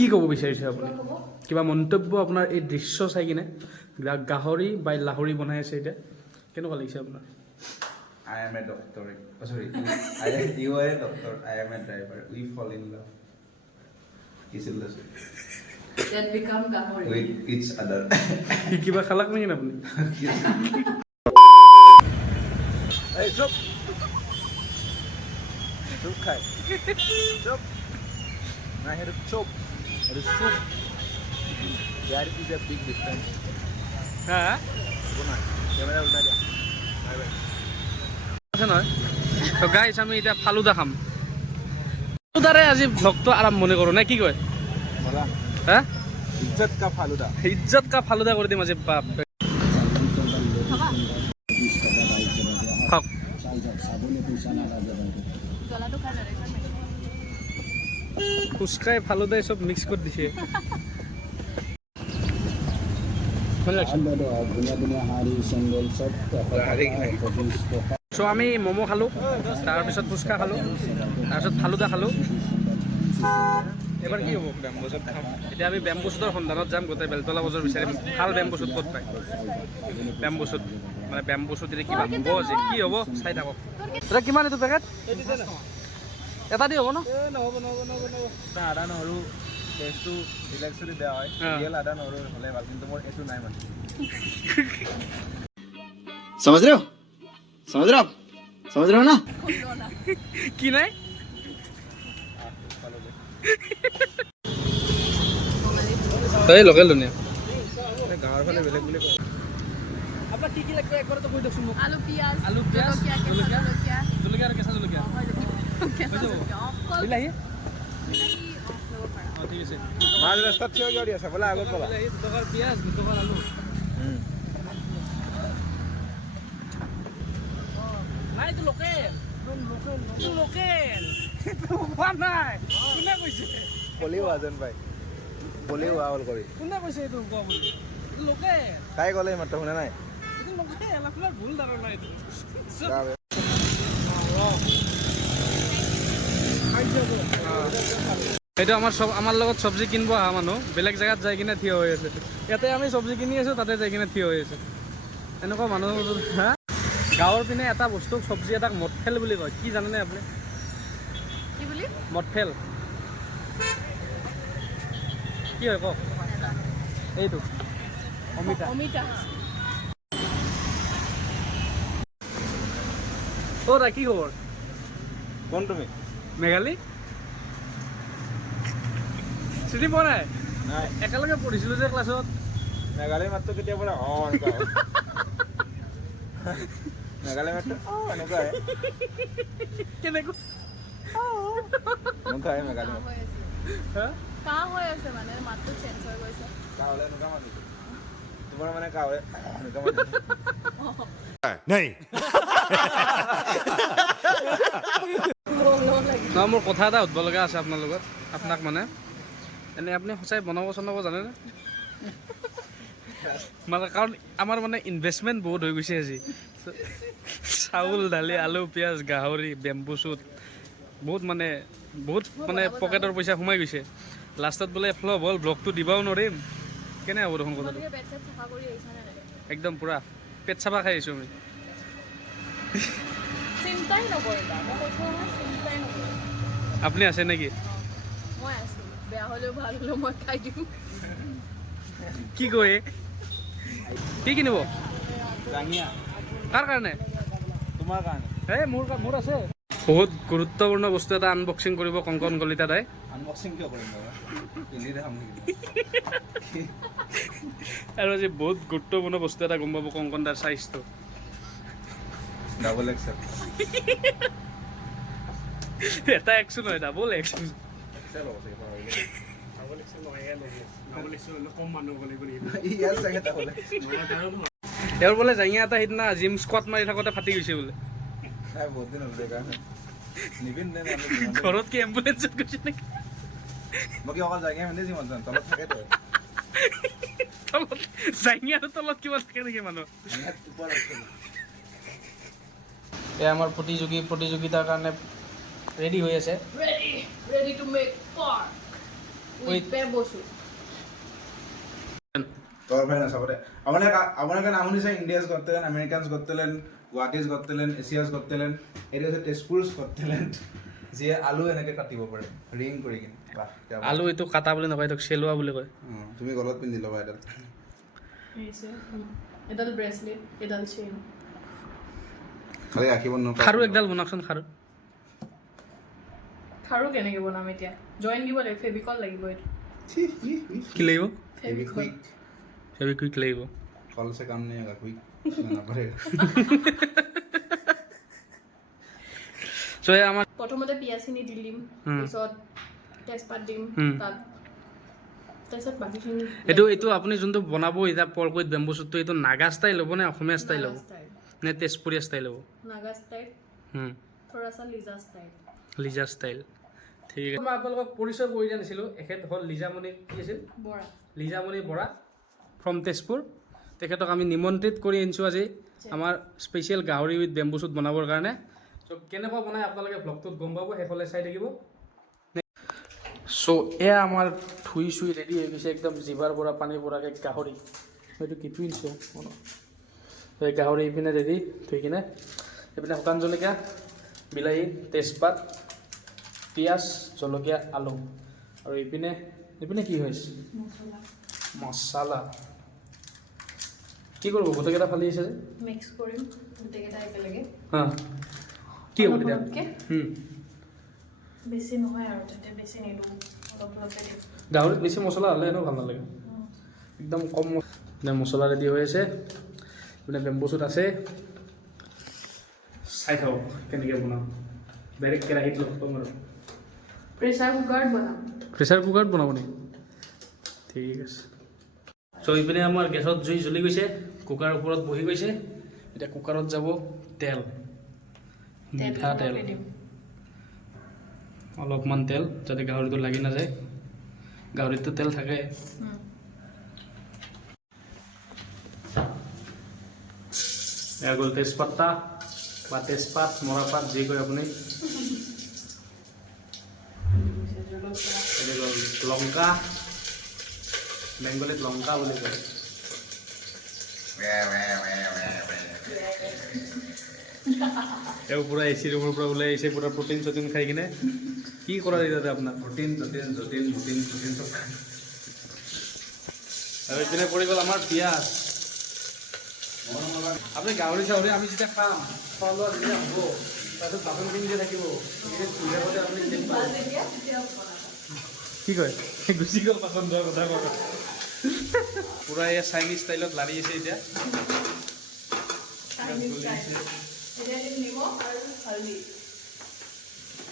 কি ক'ব বিচাৰিছে আপুনি কিবা মন্তব্য আপোনাৰ এই দৃশ্য চাই কিনে গাহৰি বা লাহৰি বনাই আছে এতিয়া কেনেকুৱা লাগিছে আপোনাৰ I am a doctor. Oh, sorry. You are a doctor. I am a driver. We fall in love. Then become Gahori. With each other. কিবা খালাক নেকি আপুনি Hey, chop. Chop khai. Chop. Nah, here chop. Here soup. There is a big difference. হা Guna. Camera ulta dia. Bye bye. আছে নহয় তো গাইছ আমি এতিয়া ফালুদা খাম ফালুদাৰে আজি ভ্লগটো আৰম্ভণি কৰোঁ নে কি কয় Mala. হা Izzat ka faluda. ইজ্জত কা ফালুদা কৰি দিম আজি বাপ খাওক ফুচকাই ফালুদাই চব মিক্স কৰি দিছে চ' আমি ম'ম' খালোঁ তাৰপিছত ফুচকা খালোঁ তাৰপিছত ফালুদা খালোঁ এবাৰ কি হ'ব বেম্বুচুট খাম এতিয়া আমি বেম্বুচুটৰ সন্ধানত যাম গোটেই বেলতলা বজাৰ বিচাৰিম ভাল বেম্বুচুট ক'ত পায় বেম্বুচুট মানে বেম্বুচুট এতিয়া কিবা হ'ব আজি কি হ'ব চাই থাকক এতিয়া কিমান এইটো পেকেট এটা দি হ'ব ন নহ'ব আদা নহৰু টেষ্টটো ৰিলেক্সলি বেয়া হয় ৰিয়েল আদা নহৰু হ'লে ভাল কিন্তু মোৰ এইটো নাই মানে समझ रहे हो समझ रहे हो ना কি নাই এই লোকেল ধনিয়া গাঁৱৰ ফালে বেলেগ বুলি কয় আপোনাক কি লাগবে একবাৰতো কৈ দিয়কচোন মোক Alu piaz. আলু পিঁয়াজ জলকীয়া, জলকীয়া আৰু কেঁচা জলকীয়া কেঁচা জলকীয়া। বিলাহী ল'ব পাৰা। অঁ ঠিক আছে মাজ ৰাস্তাত থিয় কৰি আছে বোলে আগত পালা বিলাহী 2 টকাৰ পিঁয়াজ 2 টকাৰ আলু নাই এইটো লোকেল লোকেল হোৱা নাই কোনে কৈছে পলি হোৱা যেন পাই পলি হোৱা হ'ল কৰি কোনে কৈছে এইটো কোৱা বুলি এইটো লোকেল তাই ক'লে মাত্ৰ শুনা নাই এইটো লোকেল আপোনাৰ ভুল ধাৰণা এইটো সেইটো আমাৰ লগত চব্জি কিনিব অহা মানুহ বেলেগ জেগাত যাই কিনে থিয় হৈ আছে ইয়াতে আমি চব্জি কিনি আছোঁ তাতে যাই কিনে থিয় হৈ আছে এনেকুৱা মানুহ হা গাঁৱৰ পিনে এটা বস্তুক চব্জি এটাক মঠেল বুলি কয় কি জানেনে আপুনি কি বুলি? মঠেল কি হয় কওক এইটো অমিতা অমিতা। অ' দা কি খবৰ কোন তুমি মেঘালী চিনি পোৱা নাই নাই একেলগে পঢ়িছিলোঁ যে ক্লাছত মেঘালয় মাতটো কেতিয়া পৰা এনেকুৱা মেঘালয় মাতটো এনেকুৱা হয় কেনেকৈ এনেকুৱা হয় মেঘালয় মাত হা কাহ হৈ আছে মানে মাতটো চেঞ্জ হৈ গৈছে। কাহ হ'লে এনেকুৱা মাতিছো তোমাৰ মানে কাহ হ'লে এনেকুৱা মাতিছো নহয় মোৰ কথা এটা সুধিব লগা আছে আপোনাৰ লগত আপোনাক মানে এনেই আপুনি সঁচাই বনাব চনাব জানেনে মানে কাৰণ আমাৰ মানে ইনভেষ্টমেণ্ট বহুত হৈ গৈছে আজি চাউল দালি আলু পিঁয়াজ গাহৰি বেম্বুচুট বহুত মানে পকেটৰ পইচা সোমাই গৈছে লাষ্টত বোলে ফ্লপ হ'ল ব্লগটো দিবাও নোৱাৰিম কেনে হ'ব দেখোন কথাটো তোমালোকে পেট চেট চাফা কৰি আহিছানে নাই? একদম পূৰা পেট চাফা খাই আহিছোঁ আমি চিন্তাই নকৰিবা মই কৈছোঁ নহয় চিন্তাই নকৰিবা আপুনি আছে নেকি মই আছোঁ বেয়া হ'লেও ভাল হ'লেও মই খাই দিম কি কয় কি কিনিব ৰাঙিয়া কাৰ কাৰণে তোমাৰ কাৰণে এই মোৰ আছে বহুত গুৰুত্বপূৰ্ণ বস্তু এটা আনবক্সিং কৰিব কংকন কলিতা দাই আনবক্সিং কিয় কৰিম বাবা পিন্ধি দেখাম নেকি আৰু আজি বহুত গুৰুত্বপূৰ্ণ বস্তু এটা গম পাব কংকন দাৰ চাইজটো ডাবল এক্সেল এটা এক্সো নহয় ডাবল এক্স এক্সেল হ'ব চাগে ডাবল এক্স নহয় ডাবল এক্স কম মানুহ হ'ব লাগিব ইয়াৰ চাগে তাহলে তেওঁৰ বোলে জাঙিয়া এটা সিদিনা জিম স্কোৱাট মাৰি থাকোঁতে ফাটি গৈছে বোলে নাই বহুত দিন হ'ল সেইকাৰণে নিপিন্ধে ঘৰত কি এম্বুলেঞ্চত গৈছে নেকি মই কি অকল জাঙিয়া পিন্ধি যিমান যাম তলত থাকেতো তলত জাঙিয়াৰ তলত কিবা থাকে নেকি মানুহ এয়া আমাৰ প্ৰতিযোগিতাৰ কাৰণে ৰেডি হৈ আছে ready to make part with bamboo shoot তোর ভাই না সবরে আপনাকে নাম শুনিছে India's got talent Americans got talent Guwahati's got talent Asia's got talent এইটো হৈছে তেজপুৰছ গট টেলেন্ট যিয়ে আলু এনেকে কাটিব পাৰে ৰিং কৰি কিনে বাহ আলু এইটো কাটা বুলি নকয়, এইটোক চেলোৱা বুলি কয়। তুমি গলত পিন্ধি ল'বা এডাল এডাল ব্ৰেচলেট এডাল চেইন খালি ৰাখিব নোৱাৰা খাৰু একডাল বনাওকচোন, খাৰু। খাৰু কেনেকে বনাম এতিয়া জইন দিব লাগিব ফেভিকল লাগিব এইটো কি লাগিব? ফেভিকল ফেভিকুইক লাগিব। कल से काम नहीं होगा क्विक लेना पड़ेगा সো এই আমাৰ প্ৰথমতে পিয়াজখিনি দি দিম পিছত তেজপাত দিম তাত তাৰপিছত বাকীখিনি এইটো আপুনি যোনটো বনাব এতিয়া পৰ্ক উইথ বেম্বো শ্বুটটো এইটো নাগা ষ্টাইল হ'ব নে অসমীয়া ষ্টাইল হ'ব নে তেজপুৰীয়া ষ্টাইল হ'ব? নাগা ষ্টাইল থোৰা সা লিজা ষ্টাইল লিজা ষ্টাইল। ঠিক আছে, মই আপোনালোকক পৰিচয় কৰি দিয়া নাছিলোঁ। এখেত হ'ল লিজামণি কি আছিল? বৰা লিজামণি বৰা ফ্ৰম তেজপুৰ। তেখেতক আমি নিমন্ত্ৰিত কৰি আনিছোঁ আজি আমাৰ স্পেচিয়েল গাহৰি উইথ বেম্বো শ্বুট বনাবৰ কাৰণে। চ' কেনেকুৱা বনাই আপোনালোকে ভ্লগটোত গম পাব, শেষলৈ চাই থাকিব। চ' এয়া আমাৰ ধুই চুই ৰেডি হৈ গৈছে একদম জিভাৰ পৰা পানীৰ পৰাকৈ গাহৰি। হয়তো কি ধুইছোঁ এই গাহৰি ইপিনে ৰেডি ধুই কিনে এইপিনে শুকান জলকীয়া বিলাহী তেজপাত পিঁয়াজ জলকীয়া আলু আৰু ইপিনে কি হৈছে মচলা। কি কৰিব গোটেইকেইটা ফালি আছে যে মিক্স কৰিম গোটেইকেইটা একেলগে হা কি হ'ব তেতিয়া? বেছি নহয় আৰু তেতিয়া বেছি নিদিওঁ অলপ অলপকৈ দিম। গাহৰিত বেছি মছলা হ'লে এনেও ভাল নালাগে, একদম কম মছলা ৰেডি হৈ আছে। মানে বেম্বো শ্বুট আছে, চাই থাকক কেনেকৈ বনাওঁ। ডাইৰেক্ট কেৰাহীত লগ পাম আৰু প্ৰেছাৰ কুকাৰত বনাম। প্ৰেছাৰ কুকাৰত বনাব নেকি? ঠিক আছে। চ' ইপিনে আমাৰ গেছত জুই জ্বলি গৈছে, কুকাৰ ওপৰত বহি গৈছে। এতিয়া কুকাৰত যাব তেল, মিঠা তেল, অলপমান তেল যাতে গাহৰিটো লাগি নাযায়। গাহৰিতটো তেল থাকে। এয়া গ'ল তেজপাতা বা তেজপাত মৰাপাত যি কয় আপুনি। এনে গ'ল লংকা, বেংগলীত লংকা বুলি কয়। তেওঁ পূৰা এচি ৰুমৰ পৰা ওলাই আহিছে, পূৰা প্ৰটিন চটিন খাই কিনে। কি কৰা তাতে আপোনাৰ protein protein protein protein protein सब আৰু এইপিনে পৰি গ'ল আমাৰ পিঁয়াজ। আপুনি গাহৰি চাহৰি আমি যেতিয়া খাম খোৱা লোৱা যেতিয়া হ'ব তাৰপিছত বাচনখিনি যে থাকিব সেইখিনি ধুই থাকোঁতে আপুনি কি কয় গুচি গ'ল বাচন ধোৱাৰ কথা কয়। পূৰা এই চাইনিজ ষ্টাইলত লাৰি আছে এতিয়া।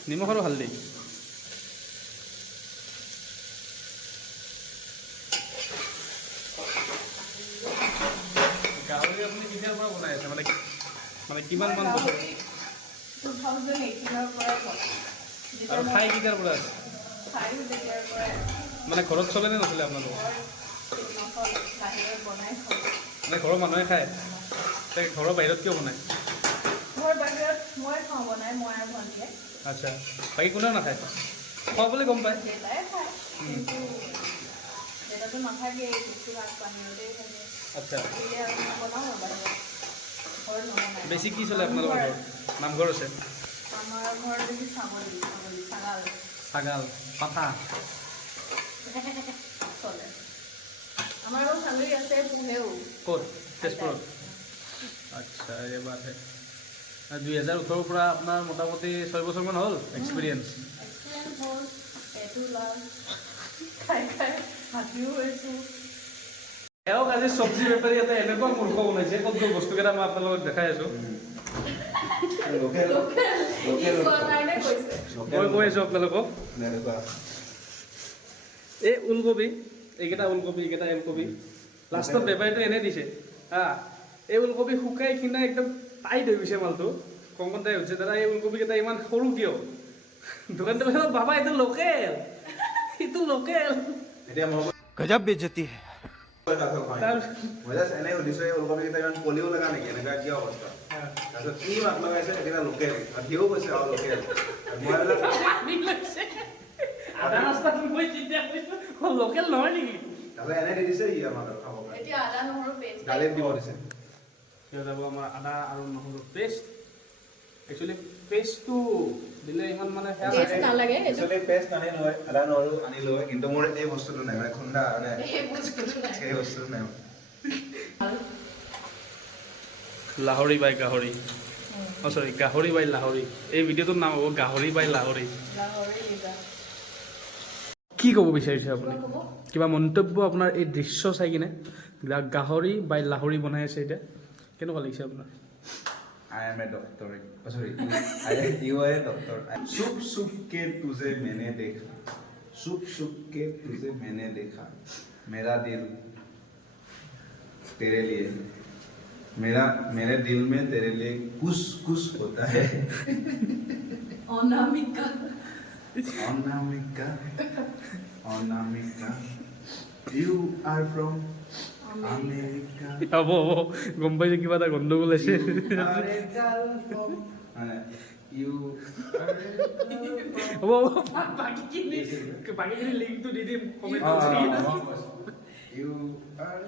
নিমখ আৰু হালধি। গাহৰি আপুনি কেতিয়াৰ পৰা বনাই আছে মানে কিমান মান বছৰ? 2018 পৰা আৰু খাই কেতিয়াৰ পৰা আছে? মানে ঘৰত চলে নে নচলে আপোনালোকৰ? মানে ঘৰৰ মানুহে খায়? ঘৰৰ বাহিৰত কিয় বনায়? ঘৰৰ বাহিৰত মই খাওঁ বনাই, মই আৰু ভণ্টিয়ে। আচ্ছা, বাকী কোনেও নাখায়? খোৱা বুলি গম পায়। দেউতাই খায় কিন্তু দেউতাটো নাথাকে, বেছিভাগ বাহিৰতেই থাকে। আচ্ছা, এতিয়া আৰু নবনাওঁ আৰু বাহিৰত, ঘৰত নবনায়। বেছি কি চলে আপোনালোকৰ ঘৰত? নামঘৰ আছে? আমাৰ ঘৰত বেছি ছাগলী ছাগাল ছাগাল পাঠা চলে। আমাৰ আৰু ছাগলী আছে, পোহেও। ক'ত? তেজপুৰত? আচ্ছা, এইবাৰহে 2018 পৰা আপোনাৰ মোটামুটি 6 বছৰমান হ'ল এক্সপিৰিয়েঞ্চ। হ'ল, পেটো লাল, খাই খাই হাতীও হৈছোঁ। এওক আজি চব্জি বেপাৰী এটা এনেকুৱা মূৰ্খ বনাইছে, ক'ত গ'ল বস্তুকেইটা মই আপোনালোকক দেখাই আছোঁ। लोकल মই কৈ আছোঁ আপোনালোকক, এই ওলকবি, এইকেইটা ওলকবি, এইকেইটা ওলকবি লাষ্টত বেপাৰীটো এনে দিছে হা। এই ওলকবি শুকাই খিনাই একদম টাইট হৈ গৈছে মালটো, কংকন টাইট হৈছে। দাদা এই ওলকবিকেইটা ইমান সৰু কিয়? দোকানটো কৈছে বাবা এইটো লোকেল, এইটো লোকেল। गजब बेइज्जती है। এনে সুধিছো এই ওলকবি কেইটা ইমান পলিও লগা নেকি, এনেকুৱা কি অৱস্থা? তাৰপিছত কি মাত লগাইছে, এইকেইটা লোকেল। সিও কৈছে আৰু লোকেল। মই আধা ৰাস্তাত মই চিন্তা কৰিছোঁ লোকেল নহয় নেকি তাহলে এনে দি দিছে ই আমাক খাব পাৰে এতিয়া আদা নহৰু পেষ্ট গালিত দিব দিছে এতিয়া যাব আমাৰ আদা আৰু নহৰু পেষ্ট একচুৱেলি পেষ্টটো দিলে ইমান মানে সেয়া টেষ্ট নাহে। নালাগে এইটো একচুৱেলি পেষ্ট আনি লয় আদা নহৰু আনি লয় কিন্তু মোৰ এই বস্তুটো নাই মানে খুন্দা মানে এই বস্তুটো নাই সেই বস্তুটো নাই লাহৰি বাই গাহৰি চৰি গাহৰি বাই লাহৰি এই ভিডিঅ'টোৰ নাম হ'ব গাহৰি বাই লাহৰি গাহৰি লিজা কি ক'ব বিচাৰিছে আপুনি কিবা ক'ব? কিবা মন্তব্য আপোনাৰ এই দৃশ্য চাই কিনে গাহৰি বাই লাহৰি বনাই আছে এতিয়া কেনেকুৱা লাগিছে আপোনাৰ I am a doctor. Oh, sorry. You are a doctor. सुप सुप के तुझे मैंने देखा सुप सुप के तुझे मैंने देखा मेरा दिल तेरे लिए मेरे दिल में तेरे लिए कुछ कुछ होता है Anamika Anamika Anamika you are from America হ'ব হ'ব গম পাইছোঁ কিবা এটা গণ্ডগোল আছে You are a girl from you are a girl from হ'ব বাকীখিনি লিংকটো দি দিম কমেণ্ট You are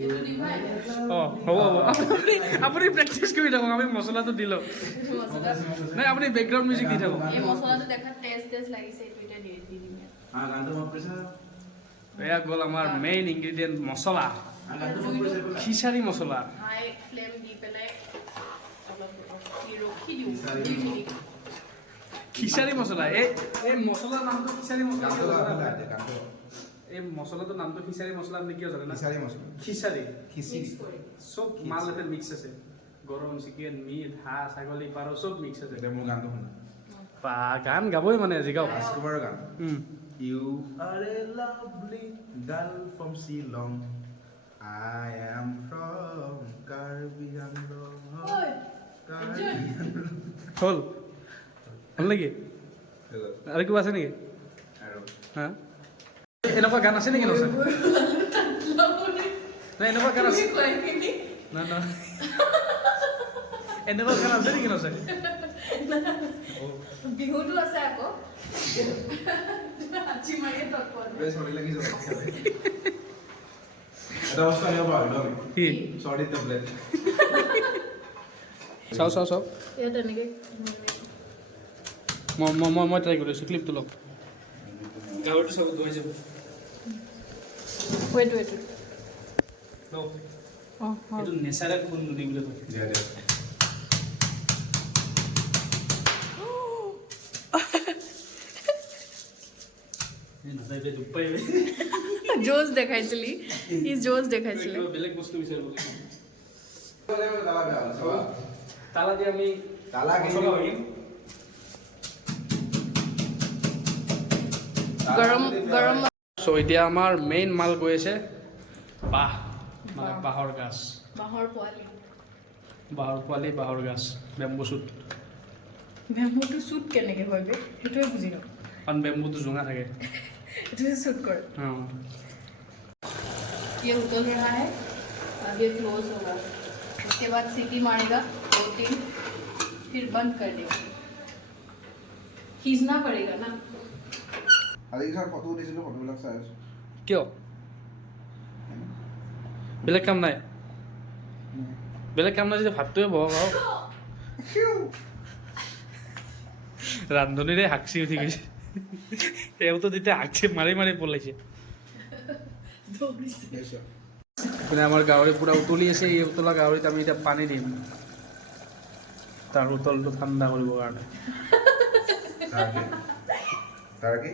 এইটো দিবা অঁ হ'ব হ'ব আপুনি প্ৰেক্টিচ কৰি থাকক আমি মছলাটো দি লওঁ মছলা নাই আপুনি বেকগ্ৰাউণ্ড মিউজিক দি থাকক এই মছলাটো দেখাত টেষ্ট লাগিছে এইটো এতিয়া দি দিম ইয়াত ganto mo presa এয়া গ'ল আমাৰ মেইন ইনগ্ৰিডিয়েণ্ট মছলা ganto mo presa ko খিচাৰি মছলা হাই ফ্লেম দি পেলাই অলপ ৰখি দিওঁ 2 মিনিট খিচাৰি মছলা এই এই মছলাৰ নামটো খিচাৰি মছলা ganto কিয় la জানা? ganto এই মছলাটোৰ নামটো খিচাৰি মছলা আপুনি কিয় জানে না kisari mo খিচাৰি kisi মিক্স কৰি চব মাল ইয়াতে মিক্স আছে গৰম চিকেন মিট হাঁহ ছাগলী পাৰ চব মিক্স আছে এটা mo ganto huna বা গান গাবই মানে আজি গাওক Escobar ganto um. You are a lovely girl from Ceylon. I am from Caribbean. ঐ Caribbean. হ'ল হ'ল নেকি আৰু কিবা আছে নেকি হা এনেকুৱা গান আছে নেকি নচাই নাই এনেকুৱা গান আছে না না এনেকুৱা গান আছে নেকি নচাই বিহুটো আছে আকৌ আজি মাৰিয়ে তৎপৰ Sorry lagi so. Ada bos kali apa? Dong. কি Sorry tablet. চাওঁ চাওঁ চাওঁ ইয়াত এনেকে মই ট্ৰাই কৰি আছোঁ ক্লিপটো লওক গাহৰিটো চাব ধুৱাই যাব ৱেইট লওক অঁ এইটো নেচাৰেল কুন্দুলি বুলি কয় Dia ada. নাচাই দুখ পাই জোজ দেখাইছিলি ই জোজ দেখাইছিলে বেলেগ বস্তু বিচাৰিব Talaga. তালা দি আমি Tala মছলা ভাগিম গৰম গৰম চ' এতিয়া আমাৰ মেইন মাল গৈ আছে বাঁহ মানে বাঁহৰ গাছ বাঁহৰ পোৱালি বাঁহৰ পোৱালি বাঁহৰ গাছ বেম্বু চুট বেম্বুটো শ্বুট কেনেকৈ হয় বে সেইটোৱে বুজি নাপাওঁ কাৰণ বেম্বুটো জোঙা থাকে এইটোৱে শ্বুট কৰে অঁ ये उतल रहा है अब ये क्लोज होगा उसके बाद सीटी मारेगा 2-3 फिर बंद कर देगा खींचना पड़ेगा ना আজি স্যার ফটো দিছিল ফটোবিলাক চাই আছো কিয় বেলেগ কাম নাই বেলেগ কাম নাই যদি ভাতটোৱে বহক আৰু ৰান্ধনীৰে হাকচি উঠি গৈছে তেওঁতো তেতিয়া হাকচি মাৰি মাৰি পলাইছে মানে আমাৰ গাহৰি পূৰা উতলি আছে এই উতলা গাহৰিত আমি এতিয়া পানী দিম তাৰ উতলটো ঠাণ্ডা কৰিবৰ কাৰণে তাৰ কি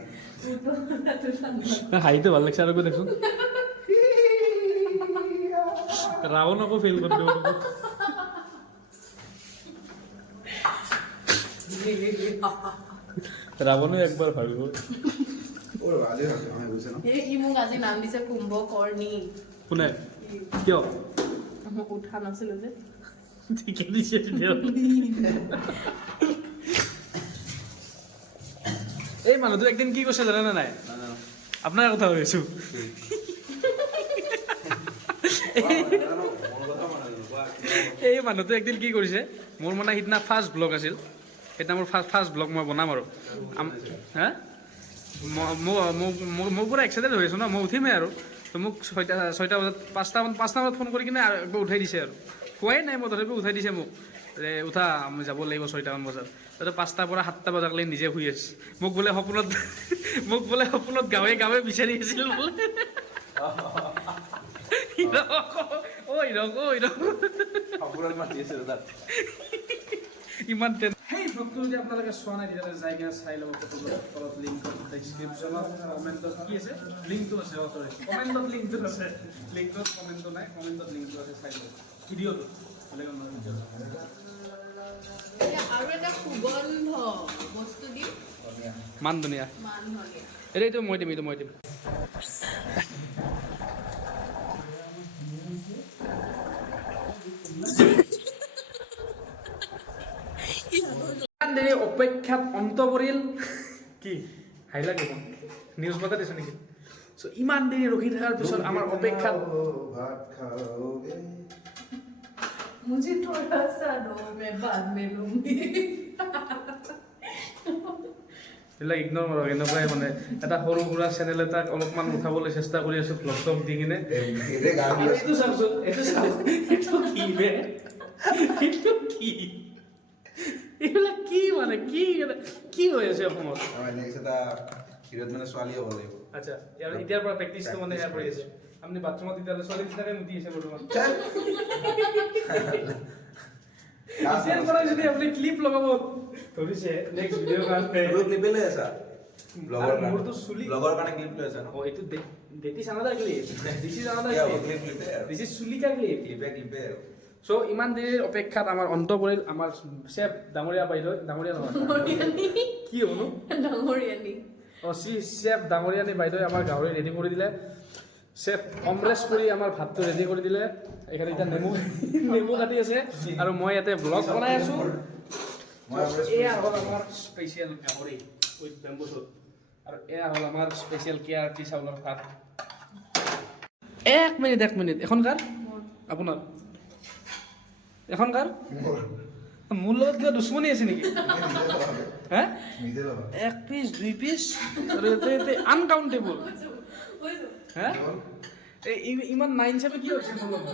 হাঁহিটো ভাল লাগিছে আৰু দেখোন ৰাৱণকো ফেইল কৰি দিব ৰাৱণে একবাৰ ভাবিব ওর আজি আছে আমি বুঝছ না ই মোক আজি নাম দিছে কুম্ভকৰ্ণী কোনে কিয় মোক উঠা নাছিলোঁ যে ঠিকে দিছে তেতিয়াহ'লে এই মানুহটো একদিন কি কৈছে জানেনে নাই আপোনাৰ কথা কৈছোঁ এই মানুহটো একদিন কি কৰিছে মোৰ মানে সিদিনা ফাৰ্ষ্ট ব্লগ আছিল এটা মোৰ ফাৰ্ষ্ট ব্লগ মই বনাম আৰু হা মই পুৰা এক্সাইটেড হৈ আছোঁ ন মই উঠিমেই আৰু তো মোক ছয়টা বজাত পাঁচটা বজাত ফোন কৰি কিনে আৰু একবাৰ উঠাই দিছে আৰু খোৱাই নাই মই তথাপিও উঠাই দিছে মোক যে উঠা আমি যাব লাগিব 6টামান বজাত তাতে 5টাৰ পৰা 7টা বজালৈ নিজে শুই আছে মোক বোলে সপোনত গাঁৱে গাঁৱে বিচাৰি আছিল বোলে ইমান সেই ব্লগটো যদি আপোনালোকে চোৱা নাই তেতিয়াহ'লে যাই কিনে চাই ল'ব ফটোবিলাক তলত লিংকত ডেছক্ৰিপশ্যনত কমেণ্টত কি আছে লিংকটো আছে কমেণ্টত লিংকটো আছে লিংকত কমেণ্টটো নাই কমেণ্টত লিংকটো আছে চাই ল'ব ভিডিঅ'টো ভালে কাম ভিডিঅ'টো আৰু এটা সুগন্ধ বস্তু দিম মান ধুনীয়া মান ধনিয়া এইটো মই দিম ইমান দেৰি অপেক্ষাত অন্ত পৰিল কি হাইলা কি নিউজ বজাত দিছে নেকি চ' ইমান দেৰি ৰখি থকাৰ পিছত আমাৰ অপেক্ষাত मुझे थोड़ा सा दो मैं बाद में लूंगी এইবিলাক ইগন'ৰ কৰক এনেকুৱাই মানে এটা সৰু সুৰা চেনেল এটাক অলপমান উঠাবলৈ চেষ্টা কৰি আছোঁ ব্লগ চগ দি কিনে এইটো চাওকচোন এইটো কি বে এইটো কি এইবিলাক কি মানে কি হৈ আছে অসমত আচ্ছা এতিয়াৰ পৰা প্ৰেক্টিচটো মানে এয়া কৰি আছে আপুনি বাথৰুমত তেতিয়াহ'লে ছোৱালী নিচিনাকৈ মুতি আছে বৰ্তমান এতিয়াৰ পৰা যদি আপুনি ক্লিপ লগাব ধৰিছে নেক্সট ভিডিঅ' কাৰণে মোৰতো চুলি এইটো this is another clip this is চুলিকা ক্লিপ চ' ইমান দেৰিৰ অপেক্ষাত আমাৰ অন্ত পৰিল আমাৰ চেফ ডাঙৰীয়া বাইদেউ ডাঙৰীয়া নহয় কি হ'বনো ডাঙৰীয়ানী চেফ ডাঙৰীয়ানী বাইদেৱে আমাৰ গাহৰি ৰেডি কৰি দিলে চেফ অমৰেশ পুৰি আমাৰ ভাতটো ৰেডি কৰি দিলে এইখানে এতিয়া নেমু কাটি আছে আৰু মই ইয়াতে ব্লগ বনাই আছোঁ এয়া হ'ল আমাৰ স্পেচিয়েল গাহৰি উইথ বেম্বু শ্বুট আৰু এয়া হ'ল আমাৰ স্পেচিয়েল KRT চাউলৰ ভাত এক মিনিট এখন কাৰ আপোনাৰ এখন কাৰ মোৰ লগত কিবা দুশ্মনী আছে নেকি হে 1 পিচ 2 পিচ আৰু ইয়াতে আনকাউণ্টেবল হে ইমান 9 7 কি হৈছে মোৰ লগত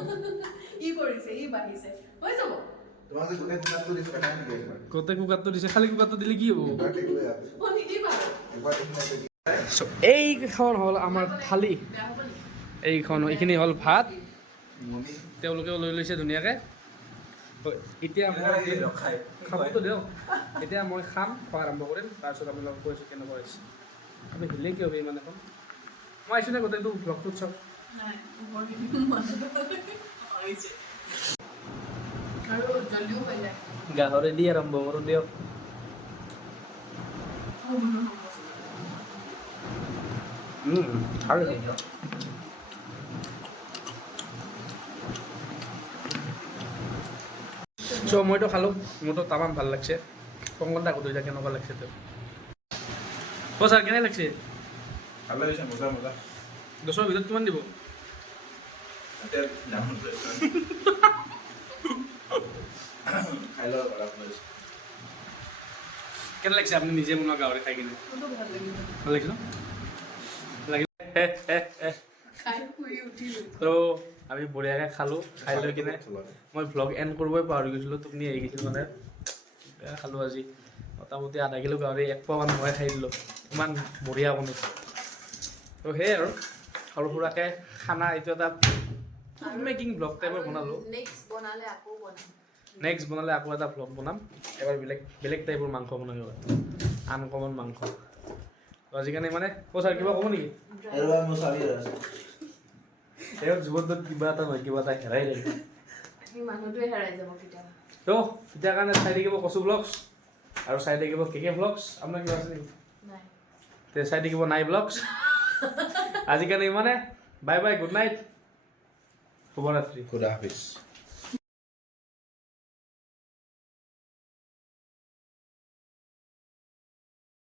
ই কৰিছে ই বাঢ়িছে হৈ যাব গোটেই কুকাৰটো দিছে খালি কুকাৰটো দিলে কি হ'ব এইখন হ'ল আমাৰ থালি এইখিনি হ'ল ভাত তেওঁলোকেও লৈ লৈছে ধুনীয়াকৈ এতিয়া মই খাবতো দিয়ক এতিয়া মই খাম খোৱা আৰম্ভ কৰিম তাৰপিছত আপোনালোকক কৈছোঁ কেনেকুৱা হৈছে আমি হিলে কি হ'ব ইমান এখন মই আহিছোঁ নে গোটেইটো ব্লগটোত চাওক গাহৰি দি আৰম্ভ কৰোঁ দিয়ক চ' মইতো খালোঁ মোৰতো তামাম ভাল লাগছে কংকনটা ক'তো এতিয়া কেনেকুৱা লাগছে তেওঁ ছাৰ কেনে লাগছে 10ৰ ভিতৰত কিমান দিব কেনে লাগিছে আপুনি নিজে বনোৱা গাহৰি খাই কিনে ভাল লাগিছে ন তো আমি বঢ়িয়াকৈ খালোঁ খাই লৈ কিনে মই ভ্লগ এণ্ড কৰিবই পাহৰি গৈছিলোঁ টোপনি আহি গৈছিল মানে খালোঁ আজি মোটামুটি আধা কিলো গাহৰি 1 পোৱামান মই খাই দিলোঁ ইমান বঢ়িয়া বনাইছে তো সেয়াই আৰু সৰু সুৰাকৈ খানা এইটো এটা মেকিং ব্লগ টাইপৰ বনালোঁ নেক্সট বনালে আকৌ এটা ব্লগ বনাম এবাৰ বেলেগ টাইপৰ মাংস বনাব আনকমন মাংস আজিকালি মানে ছাৰ কিবা ক'ব নেকি এই জীৱনটোত কিবা এটা নহয় কিবা এটা হেৰাই যায় তো এতিয়া কাৰণে চাই থাকিব কচু ব্লগছ আৰু চাই থাকিব কেকে ব্লগছ আপোনাৰ কিবা আছে নেকি তে চাই থাকিব নাই ব্লগছ আজিকালি ইমানে বাই বাই গুড নাইট শুভৰাত্ৰি খুদা হাফিজ